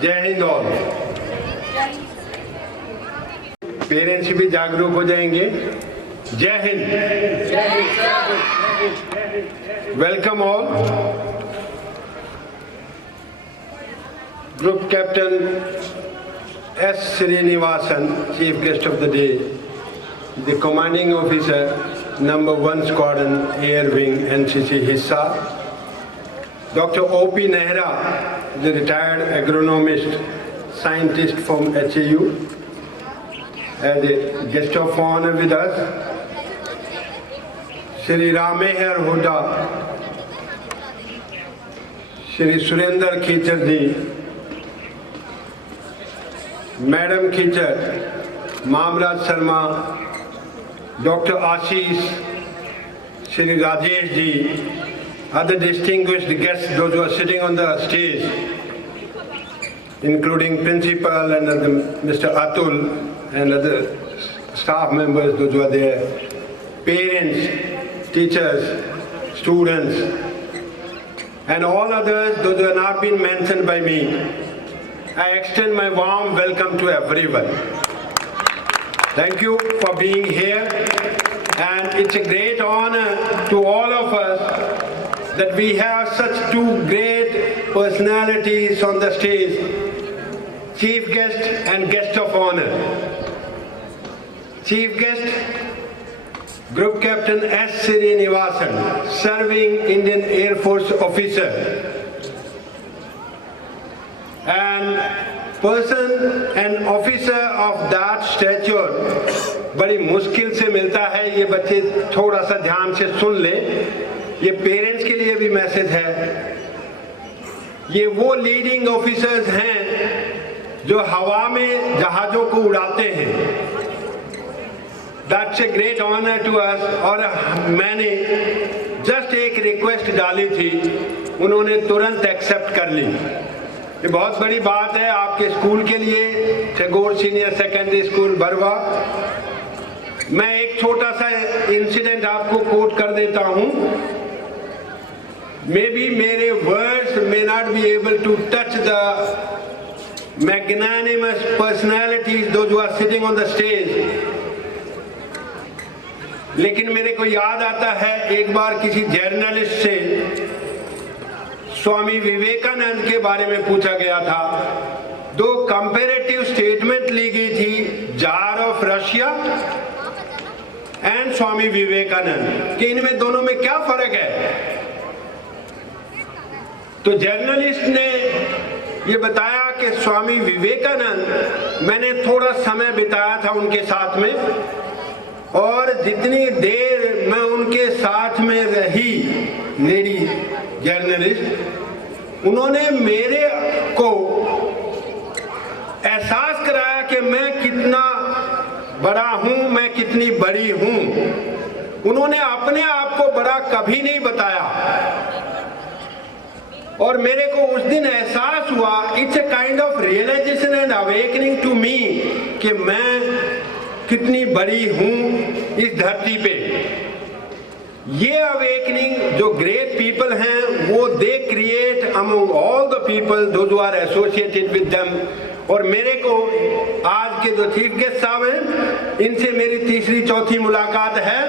जय Hind all. Parents भी जागरूक हो जाएंगे। जय Hind. Welcome all. Group captain S. Srinivasan, Chief Guest of the Day, the Commanding Officer, Number 1 Squadron, Air Wing, NCC Hissa, Dr. O.P. Nehra, the retired agronomist, scientist from HAU, as a guest of honor with us, Shri Ramehar Huda, Shri Surinder Khichar ji, Madam Khichar, Mamraj Sharma, Dr. Ashish, Shri Rajesh ji, other distinguished guests, those who are sitting on the stage, including Principal and Mr. Atul and other staff members, those who are there, parents, teachers, students, and all others, those who have not been mentioned by me. I extend my warm welcome to everyone. Thank you for being here, and it's a great honor to all of us that we have such two great personalities on the stage, Chief Guest and Guest of Honor. Chief Guest, Group Captain S. Srinivasan, serving Indian Air Force officer, and person and officer of that stature बड़ी मुश्किल से मिलता है। ये बच्चे थोड़ा सा ध्यान से सुन ले, ये पेरेंट्स के लिए भी मैसेज है। ये वो लीडिंग ऑफिसर्स हैं जो हवा में जहाजों को उड़ाते हैं। That's a great honor to us। और मैंने जस्ट एक रिक्वेस्ट डाली थी, उन्होंने तुरंत एक्सेप्ट कर ली। ये बहुत बड़ी बात है आपके स्कूल के लिए, Tagore senior secondary school Barwa. मैं एक छोटा सा इंसिडेंट आपको कोट कर देता हूं। Maybe मेरे words may not be able to touch the magnanimous personalities, those who are sitting on the stage, लेकिन मेरे को याद आता है एक बार किसी जर्नलिस्ट से स्वामी विवेकानंद के बारे में पूछा गया था। दो कंपैरेटिव स्टेटमेंट ली गई थी, jar of Russia and Swami Vivekananda, कि इनमें दोनों में क्या फर्क है। तो जर्नलिस्ट ने ये बताया कि स्वामी विवेकानंद, मैंने थोड़ा समय बिताया था उनके साथ में, और जितनी देर मैं उनके साथ में रही, लेडी जर्नलिस्ट, उन्होंने मेरे को एहसास कराया कि मैं कितना बड़ा हूं, मैं कितनी बड़ी हूं। उन्होंने अपने आप को बड़ा कभी नहीं बताया, और मेरे को उस दिन एहसास हुआ, it's a kind of realisation and awakening to me, कि मैं कितनी बड़ी हूं इस धरती पे। ये अवेकनिंग जो ग्रेट पीपल हैं, वो they create among all the people those who are associated with them. और मेरे को आज के जो चीफ गेस्ट साहब हैं, इनसे मेरी तीसरी चौथी मुलाकात है।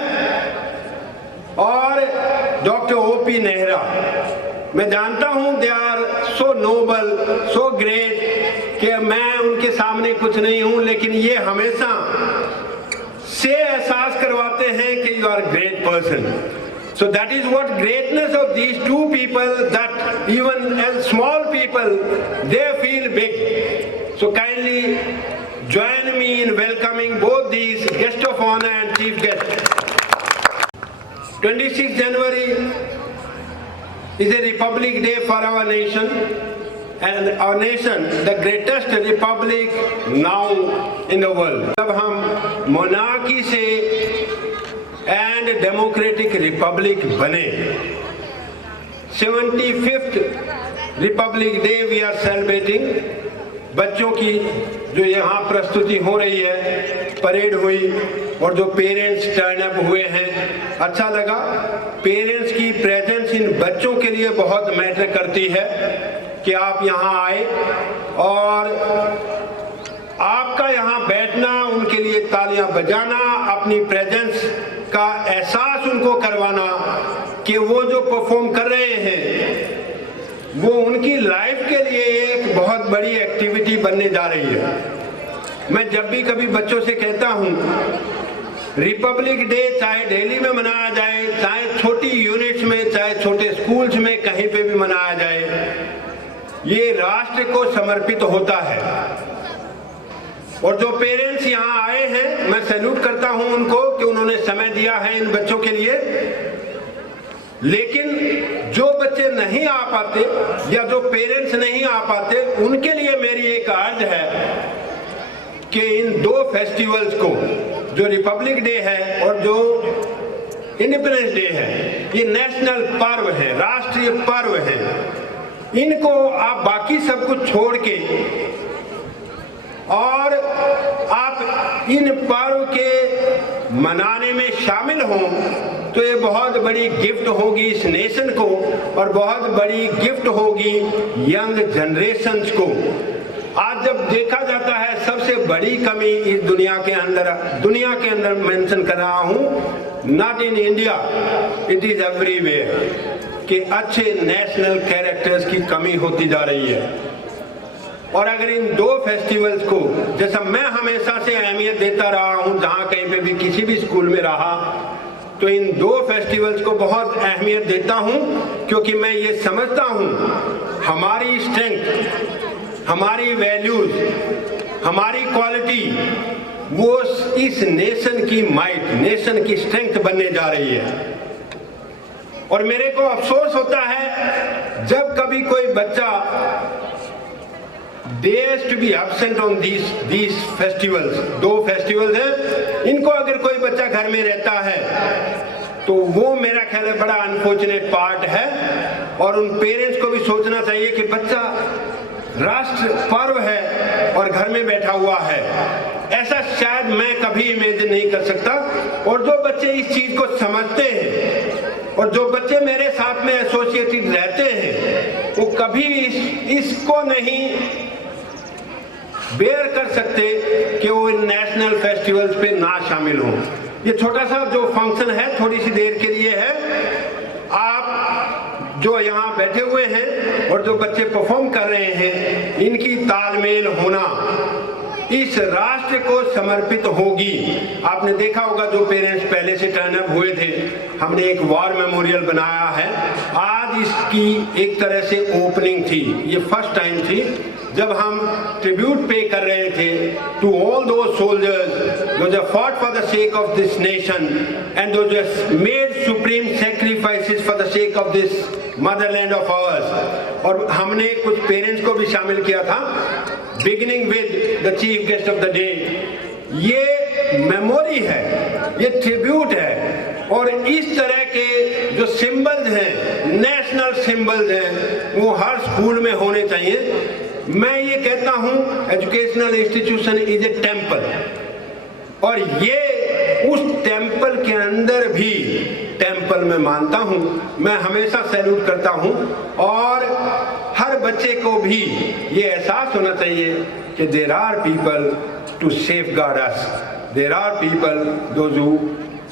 और डॉक्टर O.P. नेहरा, मैं जानता हूं they are so noble, so great, कि मैं उनके सामने कुछ नहीं हूं, लेकिन ये हमेशा से एहसास करवाते हैं कि you are great person. So that is what greatness of these two people, that even as small people, they feel big. So kindly join me in welcoming both these guest of honor and chief guest. 26 January is a Republic Day for our nation, and our nation, the greatest republic now in the world. जब हम monarchy से and democratic republic बने, 75th republic day we are celebrating. बच्चों की जो यहाँ प्रस्तुति हो रही है, परेड हुई, और जो पेरेंट्स टर्न अप हुए हैं, अच्छा लगा। पेरेंट्स की प्रेजेंस इन बच्चों के लिए बहुत मैटर करती है कि आप यहाँ आए और आपका यहाँ बैठना, उनके लिए तालियां बजाना, अपनी प्रेजेंस का एहसास उनको करवाना कि वो जो परफॉर्म कर रहे हैं वो उनकी लाइफ के लिए एक बहुत बड़ी एक्टिविटी बनने जा रही है। मैं जब भी कभी बच्चों से कहता हूँ रिपब्लिक डे चाहे दिल्ली में मनाया जाए, चाहे छोटी यूनिट्स में, चाहे छोटे स्कूल्स में, कहीं पे भी मनाया जाए, ये राष्ट्र को समर्पित होता है। और जो पेरेंट्स यहाँ आए हैं, मैं सैल्यूट करता हूं उनको कि उन्होंने समय दिया है इन बच्चों के लिए। लेकिन जो बच्चे नहीं आ पाते या जो पेरेंट्स नहीं आ पाते, उनके लिए मेरी एक अर्ज है कि इन दो फेस्टिवल्स को, जो रिपब्लिक डे है और जो इंडिपेंडेंस डे है, ये नेशनल पर्व है, राष्ट्रीय पर्व है, इनको आप बाकी सब कुछ छोड़ के और आप इन पर्व के मनाने में शामिल हों, तो ये बहुत बड़ी गिफ्ट होगी इस नेशन को और बहुत बड़ी गिफ्ट होगी यंग जनरेशन्स को। आज जब देखा जाता है सबसे बड़ी कमी इस दुनिया के अंदर मेंशन कर रहा हूं, not in India, it is everywhere, कि अच्छे नेशनल कैरेक्टर्स की कमी होती जा रही है। और अगर इन दो फेस्टिवल्स को, जैसा मैं हमेशा से अहमियत देता रहा हूं, जहां कहीं पे भी किसी भी स्कूल में रहा, तो इन दो फेस्टिवल्स को बहुत अहमियत देता हूं, क्योंकि मैं ये समझता हूं हमारी स्ट्रेंथ, हमारी वैल्यूज, हमारी क्वालिटी, वो इस नेशन की माइट, नेशन की स्ट्रेंथ बनने जा रही है। और मेरे को अफसोस होता है जब कभी कोई बच्चा dares to be absent on these festivals, दो फेस्टिवल्स हैं, इनको अगर कोई बच्चा घर में रहता है तो वो मेरा ख्याल है बड़ा अनफॉर्चुनेट पार्ट है। और उन पेरेंट्स को भी सोचना चाहिए कि बच्चा राष्ट्र पर्व है और घर में बैठा हुआ है, ऐसा शायद मैं कभी इमेजिन नहीं कर सकता। और जो बच्चे इस चीज को समझते हैं और जो बच्चे मेरे साथ में एसोसिएटेड रहते हैं, वो कभी इसको नहीं बेयर कर सकते कि वो इन नेशनल फेस्टिवल्स पे ना शामिल हों। ये छोटा सा जो फंक्शन है, थोड़ी सी देर के लिए है। आप जो यहाँ बैठे हुए हैं और जो बच्चे परफॉर्म कर रहे हैं, इनकी तालमेल होना इस राष्ट्र को समर्पित होगी। आपने देखा होगा जो पेरेंट्स पहले से टर्न अप हुए थे, हमने एक वॉर मेमोरियल बनाया है। आज इसकी एक तरह से ओपनिंग थी, ये फर्स्ट टाइम थी जब हम ट्रिब्यूट पे कर रहे थे टू ऑल दोज सोल्जर्स जो fought for the sake of this nation and जो made supreme sacrifices for the sake of this motherland of ours. और हमने कुछ पेरेंट्स को भी शामिल किया था, beginning with the chief guest of the day. ये मेमोरी है, ये ट्रिब्यूट है। और इस तरह के जो सिंबल्स हैं, नेशनल सिंबल्स हैं, वो हर स्कूल में होने चाहिए। मैं ये कहता हूं educational institution is a temple, और ये उस टेम्पल के अंदर भी टेम्पल मैं मानता हूं, मैं हमेशा सैल्यूट करता हूं। और हर बच्चे को भी ये एहसास होना चाहिए कि there are people to safeguard us, there are people those who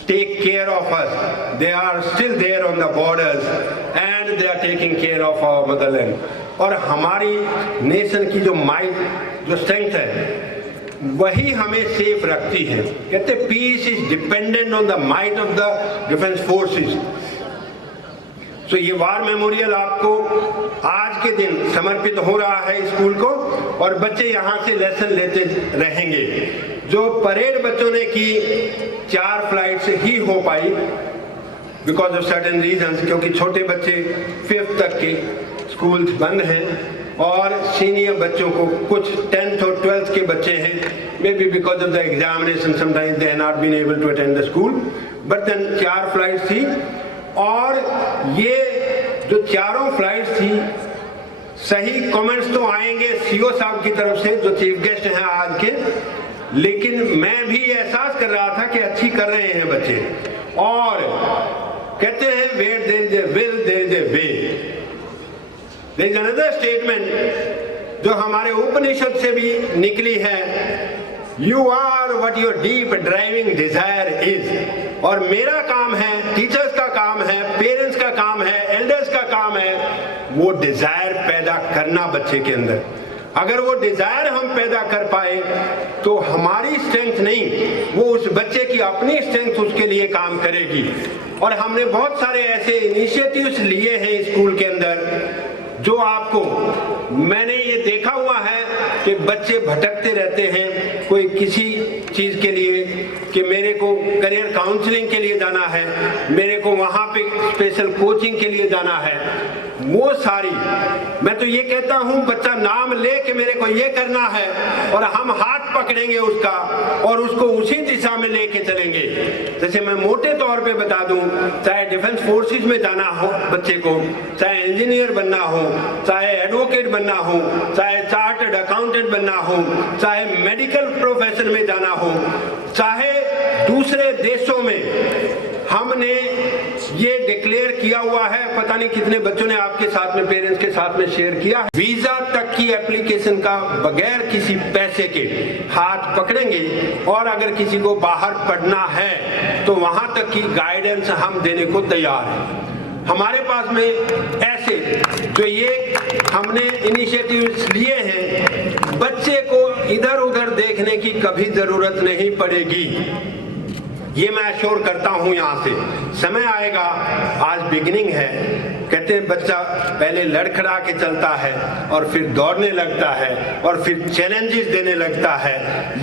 take care of us, they are still there on the borders and they are taking care of our motherland। और हमारी नेशन की जो might, जो strength है, वही हमें safe रखती है। कहते peace is dependent on the might of the defence forces. तो ये वार मेमोरियल आपको आज के दिन समर्पित हो रहा है स्कूल को, और बच्चे यहाँ से लेसन लेते रहेंगे। जो परेड बच्चों ने की 4 फ्लाइट्स ही हो पाई बिकॉज ऑफ सर्टेन रीजंस, क्योंकि छोटे बच्चे 5th तक के स्कूल्स बंद हैं और सीनियर बच्चों को, कुछ 10th और 12th के बच्चे हैं, may be because of the examination sometimes they have not been able to attend the school, but then 4 flights थी। और ये जो चारों फ्लाइट्स थी, सही कमेंट्स तो आएंगे सीओ साहब की तरफ से जो चीफ गेस्ट हैं आज के, लेकिन मैं भी एहसास कर रहा था कि अच्छी कर रहे हैं बच्चे। और कहते हैं where there is a will there is a way. There is another statement जो हमारे उपनिषद से भी निकली है, you are what your deep driving desire is. और मेरा काम है, टीचर्स का काम है, पेरेंट्स का काम है, एल्डर्स का काम है, वो डिजायर पैदा करना बच्चे के अंदर। अगर वो डिजायर हम पैदा कर पाए तो हमारी स्ट्रेंथ नहीं, वो उस बच्चे की अपनी स्ट्रेंथ उसके लिए काम करेगी। और हमने बहुत सारे ऐसे इनिशिएटिव्स लिए हैं स्कूल के अंदर, जो आपको, मैंने ये देखा हुआ है कि बच्चे भटकते रहते हैं कोई किसी चीज के लिए, कि मेरे को करियर काउंसलिंग के लिए जाना है, मेरे को वहां पे स्पेशल कोचिंग के लिए जाना है। वो सारी, मैं तो ये कहता हूं, बच्चा नाम ले कि मेरे को ये करना है, और हम हाथ पकड़ेंगे उसका और उसको उसी दिशा में लेके चलेंगे। जैसे मैं मोटे तौर पे बता दूं, चाहे डिफेंस फोर्सेस में जाना हो बच्चे को, चाहे इंजीनियर बनना हो, चाहे एडवोकेट बनना हो, चाहे चार्टर्ड अकाउंटेंट बनना हो, चाहे मेडिकल प्रोफेशन में जाना हो, चाहे दूसरे देशों में, हमने ये डिक्लेयर किया हुआ है। पता नहीं कितने बच्चों ने आपके साथ में, पेरेंट्स के साथ में शेयर किया है। वीजा तक की एप्लीकेशन का बगैर किसी पैसे के हाथ पकड़ेंगे, और अगर किसी को बाहर पढ़ना है तो वहां तक की गाइडेंस हम देने को तैयार हैं। हमारे पास में ऐसे जो ये हमने इनिशिएटिव्स लिए हैं, बच्चे को इधर उधर देखने की कभी जरूरत नहीं पड़ेगी, ये मैं अश्योर करता हूं। यहाँ से समय आएगा, आज बिगिनिंग है, कहते हैं बच्चा पहले लड़खड़ा के चलता है और फिर दौड़ने लगता है और फिर चैलेंजेस देने लगता है।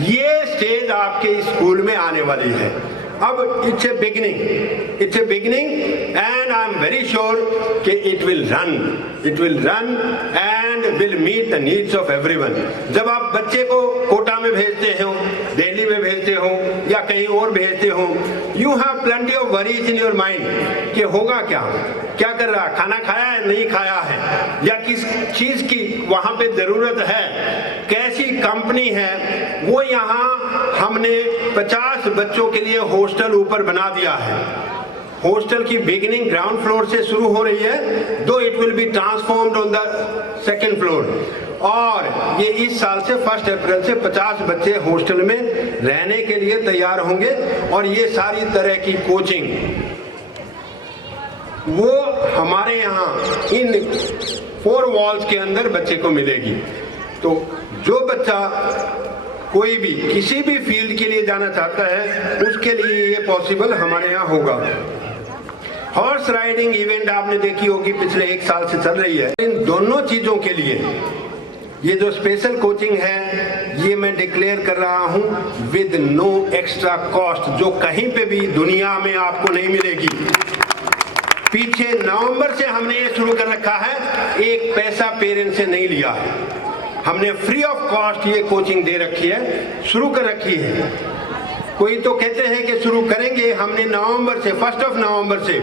ये स्टेज आपके स्कूल में आने वाली है। अब it's a beginning and I am very sure कि it will run and will meet the needs of everyone. जब आप बच्चे को कोटा में भेजते हो, दिल्ली में भेजते हो या कहीं और भेजते हो, you have plenty of worries in your mind कि होगा क्या कर रहा है, खाना खाया है नहीं खाया है, या किस चीज की वहां पे जरूरत है, कैसी कंपनी है। वो यहाँ हमने 50 बच्चों के लिए हॉस्टल ऊपर बना दिया है। हॉस्टल की बिगिनिंग ग्राउंड फ्लोर से शुरू हो रही है, दो it will be transformed on the second floor. और ये इस साल से 1 अप्रैल से 50 बच्चे हॉस्टल में रहने के लिए तैयार होंगे, और ये सारी तरह की कोचिंग वो हमारे यहाँ इन 4 वॉल्स के अंदर बच्चे को मिलेगी। तो जो बच्चा कोई भी किसी भी फील्ड के लिए जाना चाहता है, उसके लिए ये पॉसिबल हमारे यहाँ होगा। हॉर्स राइडिंग इवेंट आपने देखी होगी, पिछले 1 साल से चल रही है। इन दोनों चीजों के लिए ये जो स्पेशल कोचिंग है, ये मैं डिक्लेयर कर रहा हूं विद नो एक्स्ट्रा कॉस्ट, जो कहीं पे भी दुनिया में आपको नहीं मिलेगी। पीछे नवंबर से हमने ये शुरू कर रखा है, एक पैसा पेरेंट्स से नहीं लिया है, हमने फ्री ऑफ कॉस्ट ये कोचिंग दे रखी है, शुरू कर रखी है। कोई तो कहते हैं कि शुरू करेंगे, हमने नवंबर से 1 नवंबर से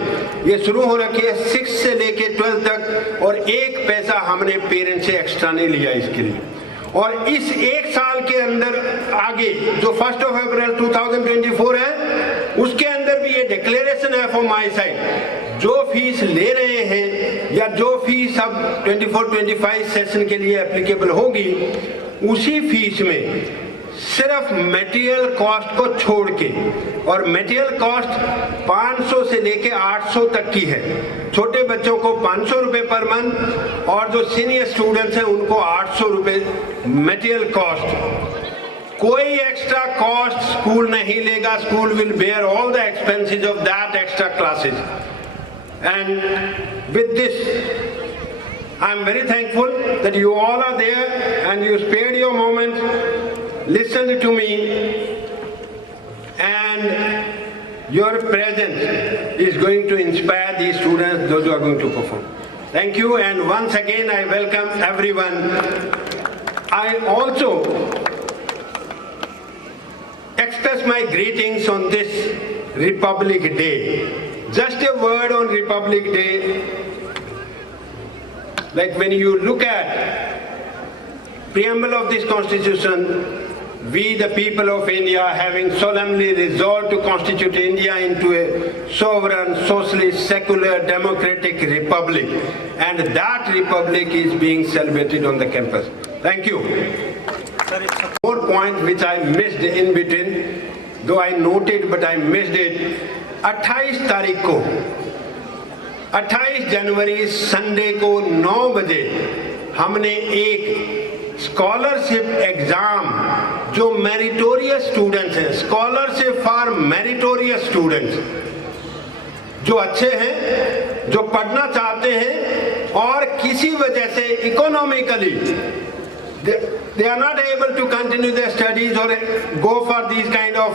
ये शुरू हो रखी है, 6 से लेके 12 तक, और एक पैसा हमने पेरेंट्स से एक्स्ट्रा नहीं लिया इसके लिए। और इस 1 साल के अंदर आगे जो 1 अप्रैल 2024 है, उसके अंदर भी ये डिक्लेरेशन है फ्रॉम माय साइड, जो फीस ले रहे हैं या जो फीस अब 24-25 सेशन के लिए एप्लीकेबल होगी, उसी फीस में सिर्फ मटेरियल कॉस्ट को छोड़ के, और मटेरियल कॉस्ट 500 से लेके 800 तक की है। छोटे बच्चों को 500 रुपए पर मंथ, और जो सीनियर स्टूडेंट्स हैं उनको 800 रुपए मटेरियल कॉस्ट। कोई एक्स्ट्रा कॉस्ट स्कूल नहीं लेगा, school will bear all the expenses of that extra classes. And with this, I am very thankful that you all are there and you spared your moment, listened to me, and your presence is going to inspire these students, those who are going to perform. Thank you, and once again I welcome everyone. I also express my greetings on this Republic Day. Just a word on Republic Day. Like when you look at preamble of this constitution, we the people of India having solemnly resolved to constitute India into a sovereign, socialist, secular, democratic republic, and that republic is being celebrated on the campus. Thank you. More point which I missed in between, though I noted but I missed it. 28 तारीख को 28 जनवरी Sunday को 9 बजे हमने एक scholarship exam जो meritorious students हैं, scholarship for meritorious students, जो अच्छे हैं, जो पढ़ना चाहते हैं और किसी वजह से economically they are not able to continue their studies or go for these kind of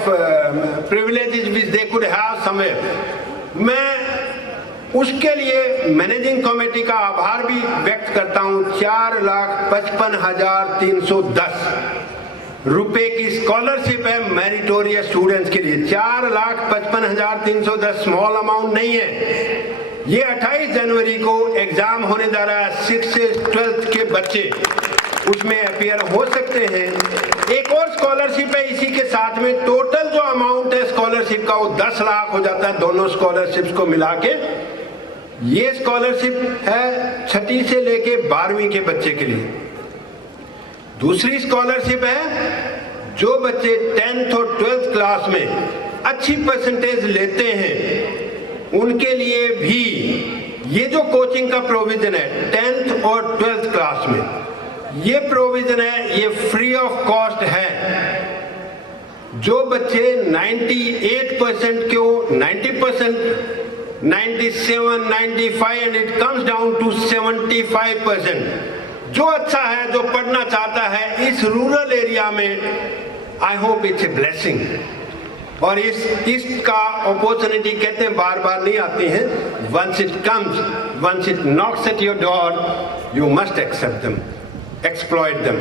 privileges which they could have somewhere. मैं उसके लिए मैनेजिंग कमेटी का आभार भी व्यक्त करता हूं। 4,55,310 रुपए की स्कॉलरशिप है मेरिटोरियस स्टूडेंट्स के लिए। 4,55,310 स्मॉल अमाउंट नहीं है। ये 28 जनवरी को एग्जाम होने जा रहा है। 6 से 12th के बच्चे उसमें अपीयर हो सकते हैं। एक और स्कॉलरशिप है इसी के साथ में। टोटल जो अमाउंट है स्कॉलरशिप का वो 10 लाख हो जाता है दोनों स्कॉलरशिप्स को मिला के। ये स्कॉलरशिप है 6ठी से लेके 12वीं के बच्चे के लिए। दूसरी स्कॉलरशिप है जो बच्चे 10th और 12th क्लास में अच्छी परसेंटेज लेते हैं उनके लिए भी ये जो कोचिंग का प्रोविजन है 10th और 12th क्लास में, ये प्रोविजन है, ये फ्री ऑफ कॉस्ट है। जो बच्चे 98% को 90%, 97, 95 and it comes down to 75%, जो अच्छा है, जो पढ़ना चाहता है इस रूरल एरिया में, I hope it's a blessing. और इसका अपॉर्चुनिटी कहते हैं बार बार नहीं आती है। Once it comes, once it knocks at your door, you must accept them, exploit them.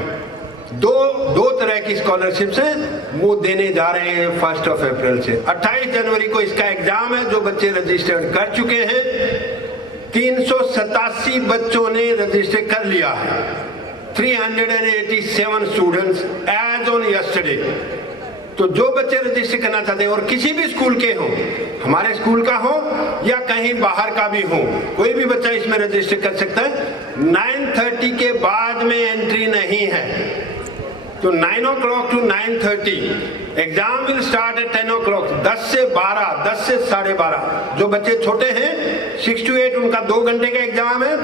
दो तरह की स्कॉलरशिप्स हैं, वो देने जा रहे हैं 1 अप्रैल से। 28 जनवरी को इसका एग्जाम है। जो बच्चे रजिस्टर्ड कर चुके हैं, 387 बच्चों ने रजिस्टर कर लिया है। 387 स्टूडेंट्स एज ऑन यस्टरडे। तो जो बच्चे रजिस्टर करना चाहते हैं और किसी भी स्कूल के हों, हमारे स्कूल का हो या कहीं बाहर का भी हो, कोई भी बच्चा इसमें रजिस्टर कर सकता है। 9:30 के बाद में एंट्री नहीं है। तो 9 o'clock to 9:30 exam will start at 10 o'clock। 10 से 12, 10 से 12:30। जो बच्चे छोटे हैं 6 to 8 उनका 2 घंटे का एग्जाम है।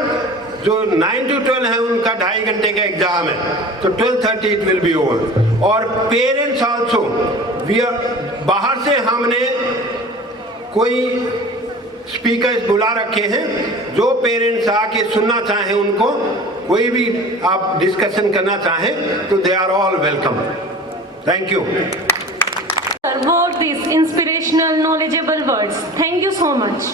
जो 9 to 12 है उनका 2.5 घंटे का एग्जाम है। तो 12:30 इट विल बी ओवर। और पेरेंट्स आल्सो, बाहर से हमने कोई स्पीकर्स बुला रखे हैं। जो पेरेंट्स आके सुनना चाहें, उनको कोई भी आप डिस्कशन करना चाहें तो they are all welcome. Thank you for these inspirational, knowledgeable words. Thank you so much.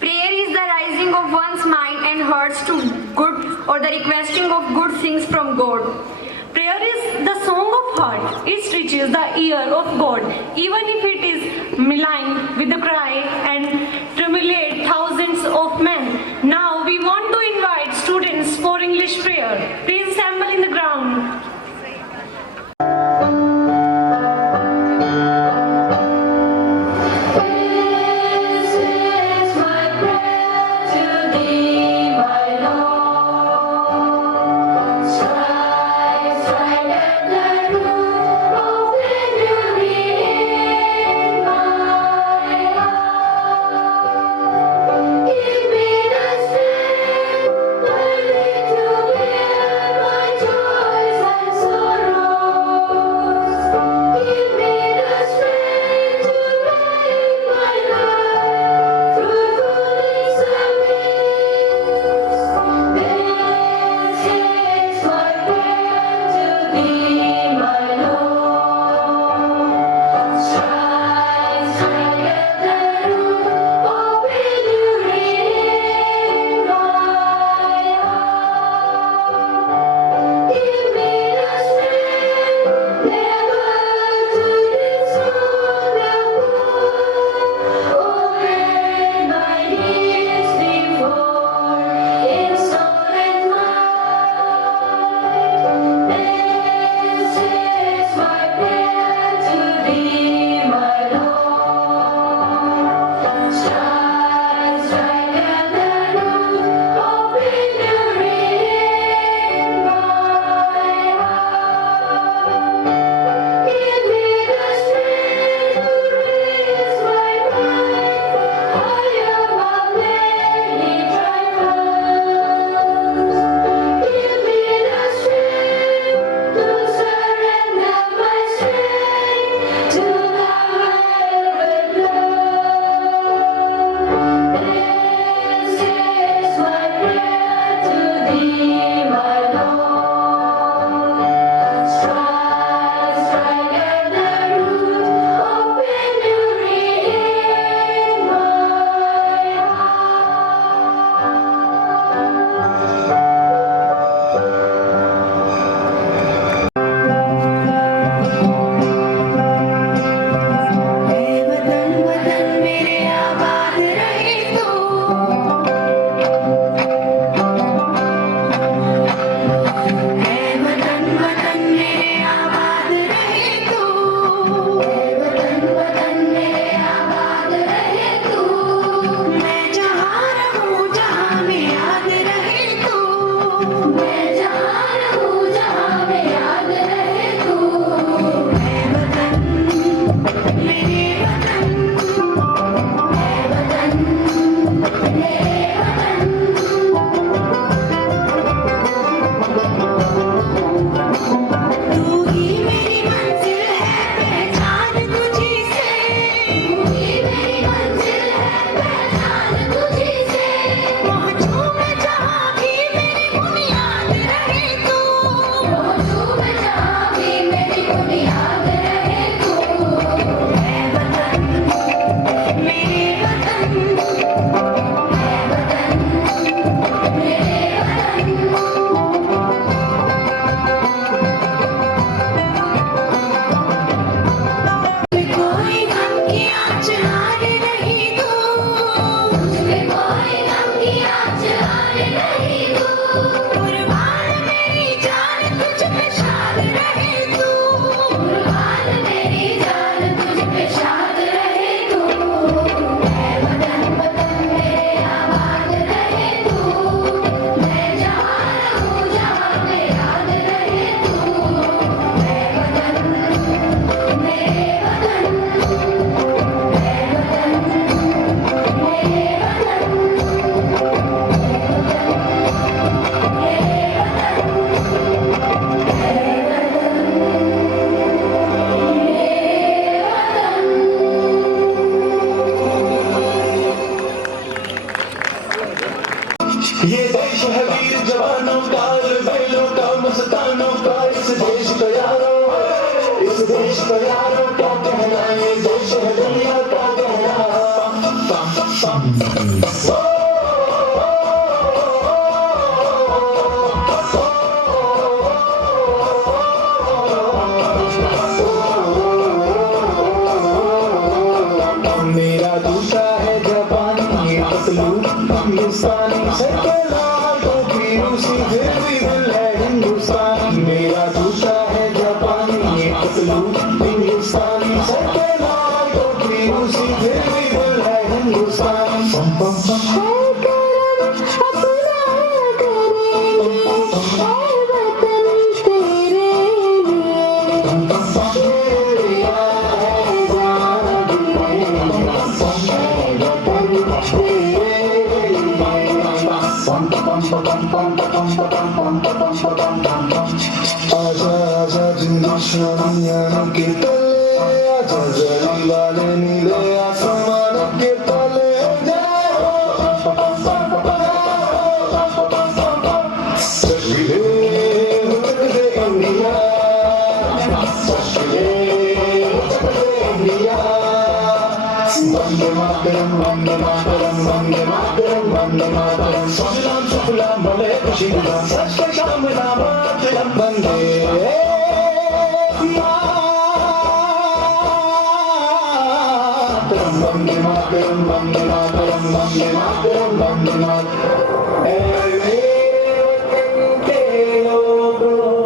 Prayer is the rising of one's mind and hearts to good, or the requesting of good things from God. Prayer is the song of heart. It reaches the ear of God, even if it is maligned with the cry and tremulate thousands of men. Now we want to invite students for English prayer. Please assemble in the ground. Give me the strength I need to bear. तो यारों क्या कहना, ये देश है दुनिया का कहना। मेरा दूसरा है जापानी, ये पतलू हिंदुस्तानी, सर पे लाल टोपी रूसी, फिर भी दिल है हिंदुस्तानी। मेरा दूसरा है जापानी, ये पतलू हिंदुस्तानी, सर पे लाल टोपी रूसी, फिर भी दिल है हिंदुस्तानी। पम पम पम आजा आजा जिंदगी शामियाने के तले, आजा जरी वाले नीले आसमान के तले। सचले मुझे इंडिया, सचले मुझे इंडिया। वंदे मातरम वंदे मातरम वंदे मातरम वंदे मातरम, सुजलाम सुफलाम भले खुशी गुलाम, सच के शाम मातरम। वंदे मातरम वंदे मातरम वंदे मातरम वंदे मातरम वंदे मातरम। ऐ मेरे वतन के लोगों,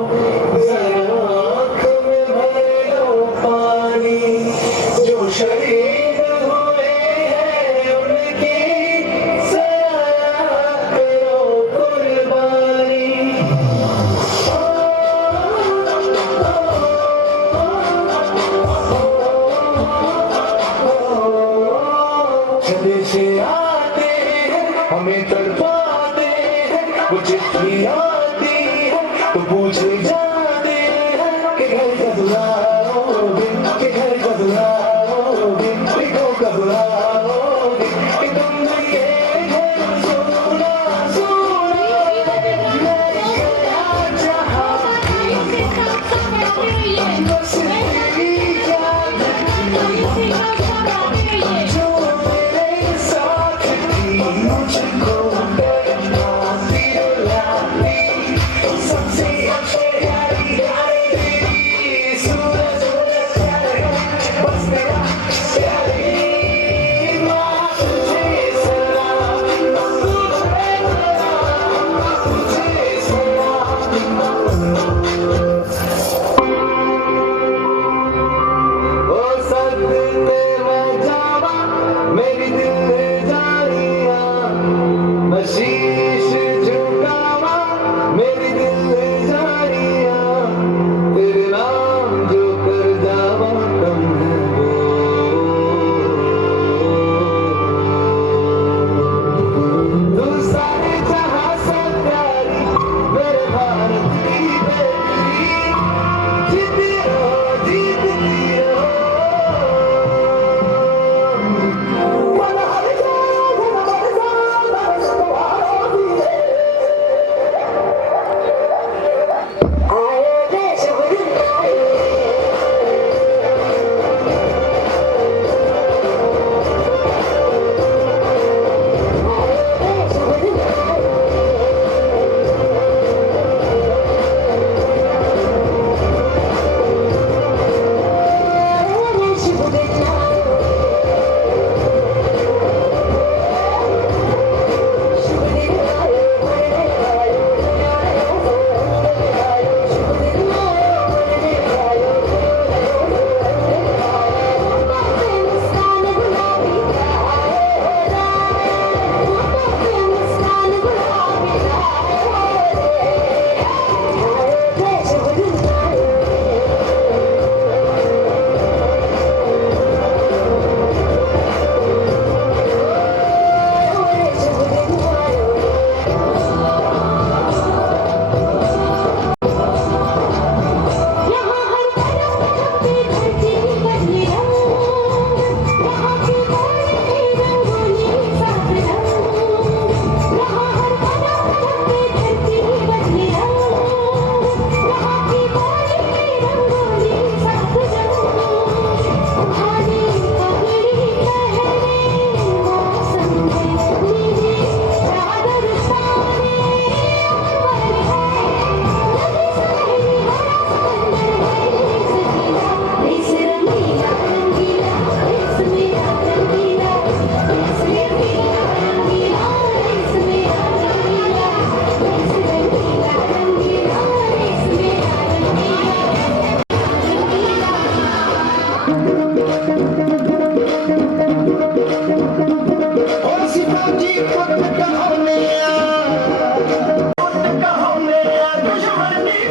जरा आँख में भर लो पानी, जो शहीद हुए हैं उनकी जरा करो कुर्बानी। छदे से आते हैं हमें तड़पाते हैं, वो चिट्ठी आती है तो पूछे जाते हैं कि घर कब लाओगे, कि घर कब लाओगे, लिखो कब लाओगे, कि तुम ये घर सोना सोना। मैं गया जहाँ बस तेरी याद थी, जो मेरे साथ थी, मुझको डरना दिलाती, सबसे अच्छे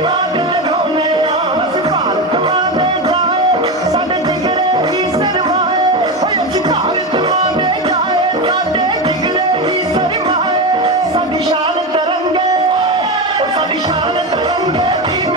बाटे ढोने बस भारत माने जाए साडे जिगरे ही सरमाए होए भारत माने जाए साडे जिगरे ही सरमाए साडी शान तरंगे दी